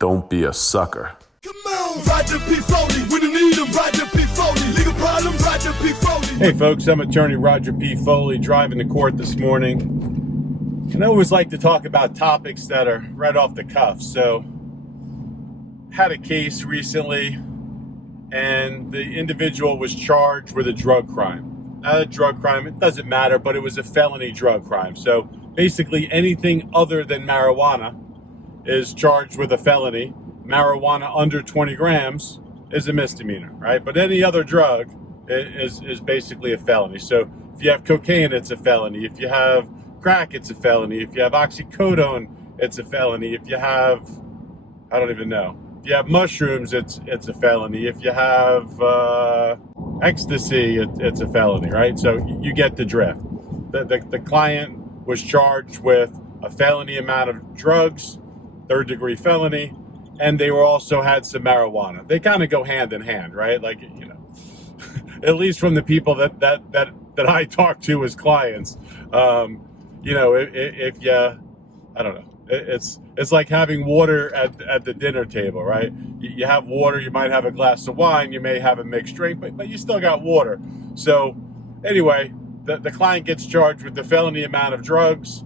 Don't be a sucker. Come on, Roger P. Foley. When you need him, Roger P. Foley. Legal problems, Roger P. Foley. Hey folks, I'm attorney Roger P. Foley, driving to court this morning. And I always like to talk about topics that are right off the cuff. So, had a case recently, and the individual was charged with a drug crime. Not a drug crime, it doesn't matter, but it was a felony drug crime. So, basically anything other than marijuana is charged with a felony. Marijuana under 20 grams is a misdemeanor, right? But any other drug is basically a felony. So if you have cocaine, it's a felony. If you have crack, it's a felony. If you have oxycodone, it's a felony. If you have, I don't even know. If you have mushrooms, it's a felony. If you have ecstasy, it's a felony, right? So you get the drift. The client was charged with a felony amount of drugs, third-degree felony, and they were also had some marijuana. They kind of go hand in hand, right? Like, you know, at least from the people that I talk to as clients, you know, if you, I don't know, it's like having water at the dinner table, right? You have water, you might have a glass of wine, you may have a mixed drink, but you still got water. So anyway, the client gets charged with the felony amount of drugs,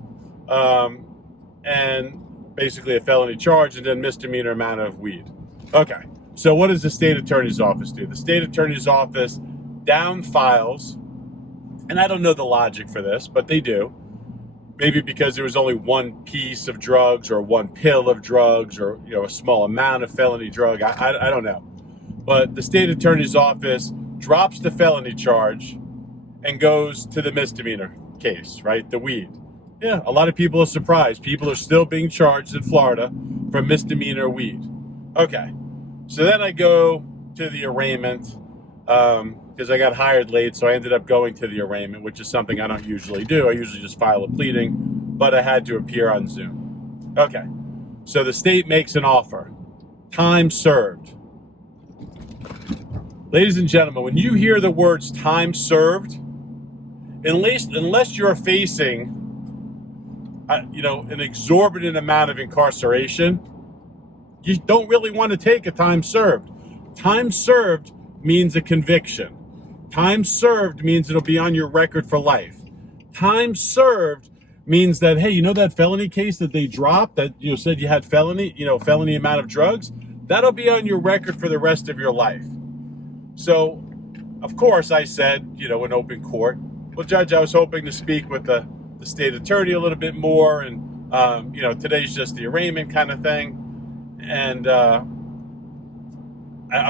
and basically a felony charge, and then misdemeanor amount of weed. Okay, so what does the state attorney's office do? The state attorney's office down files, and I don't know the logic for this, but they do. Maybe because there was only one piece of drugs or one pill of drugs or, you know, a small amount of felony drug. I don't know. But the state attorney's office drops the felony charge and goes to the misdemeanor case, right? The weed. Yeah, a lot of people are surprised. People are still being charged in Florida for misdemeanor weed. Okay, so then I go to the arraignment because I got hired late, so I ended up going to the arraignment, which is something I don't usually do. I usually just file a pleading, but I had to appear on Zoom. Okay, so the state makes an offer. Time served. Ladies and gentlemen, when you hear the words time served, unless you're facing you know, an exorbitant amount of incarceration, you don't really want to take a time served. Time served means a conviction. Time served means it'll be on your record for life. Time served means that, hey, you know that felony case that they dropped that, you know, said you had felony amount of drugs? That'll be on your record for the rest of your life. So, of course, I said, you know, in open court, well, Judge, I was hoping to speak with the state attorney a little bit more, and you know, today's just the arraignment kind of thing, and I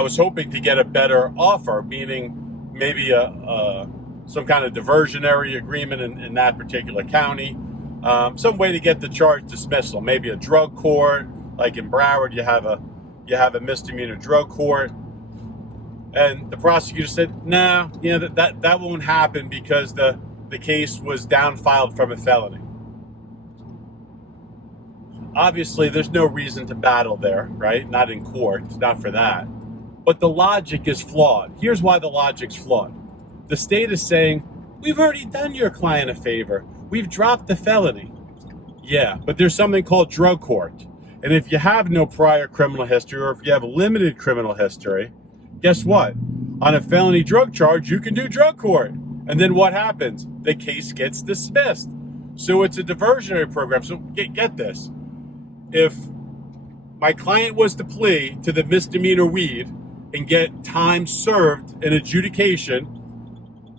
was hoping to get a better offer, meaning maybe some kind of diversionary agreement in that particular county, some way to get the charge dismissal, maybe a drug court, like in Broward you have a misdemeanor drug court. And the prosecutor said, nah, you know, that won't happen because the case was down-filed from a felony. Obviously, there's no reason to battle there, right? Not in court, not for that. But the logic is flawed. Here's why the logic's flawed. The state is saying, we've already done your client a favor. We've dropped the felony. Yeah, but there's something called drug court. And if you have no prior criminal history, or if you have limited criminal history, guess what? On a felony drug charge, you can do drug court. And then what happens? The case gets dismissed. So it's a diversionary program. So get this. If my client was to plea to the misdemeanor weed and get time served in adjudication,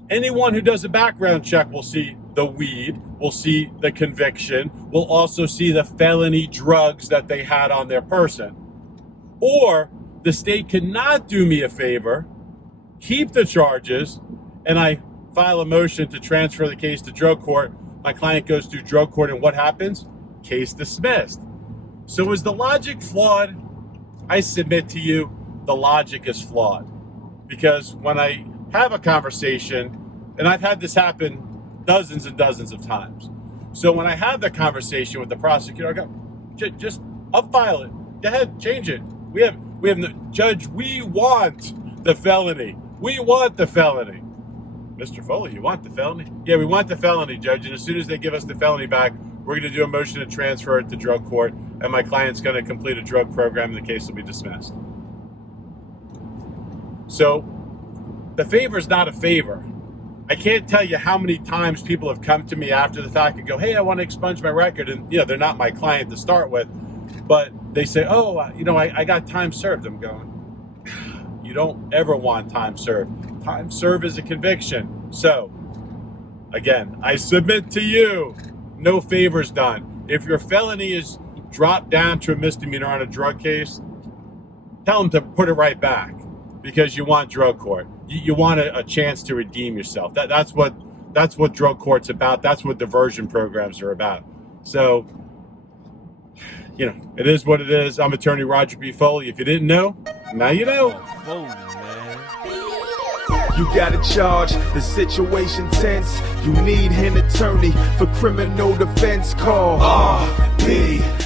anyone who does a background check will see the weed, will see the conviction, will also see the felony drugs that they had on their person. Or the state cannot do me a favor, keep the charges, and I file a motion to transfer the case to drug court. My client goes through drug court, and what happens? Case dismissed. So is the logic flawed? I submit to you, the logic is flawed. Because when I have a conversation, and I've had this happen dozens and dozens of times. So when I have the conversation with the prosecutor, I go, just up-file it. Go ahead, change it. We have no, Judge, we want the felony. We want the felony. Mr. Foley, you want the felony? Yeah, we want the felony, Judge. And as soon as they give us the felony back, we're going to do a motion to transfer it to drug court, and my client's going to complete a drug program, and the case will be dismissed. So the favor is not a favor. I can't tell you how many times people have come to me after the fact and go, hey, I want to expunge my record. And, they're not my client to start with, but they say, oh, I got time served. I'm going, you don't ever want time served. Time served is a conviction. So, again, I submit to you, no favors done. If your felony is dropped down to a misdemeanor on a drug case, tell them to put it right back because you want drug court. You want a chance to redeem yourself. That's what drug court's about. That's what diversion programs are about. So, it is what it is. I'm attorney Roger P. Foley. If you didn't know, now you know. You got a charge, the situation tense. You need an attorney for criminal defense. Call RP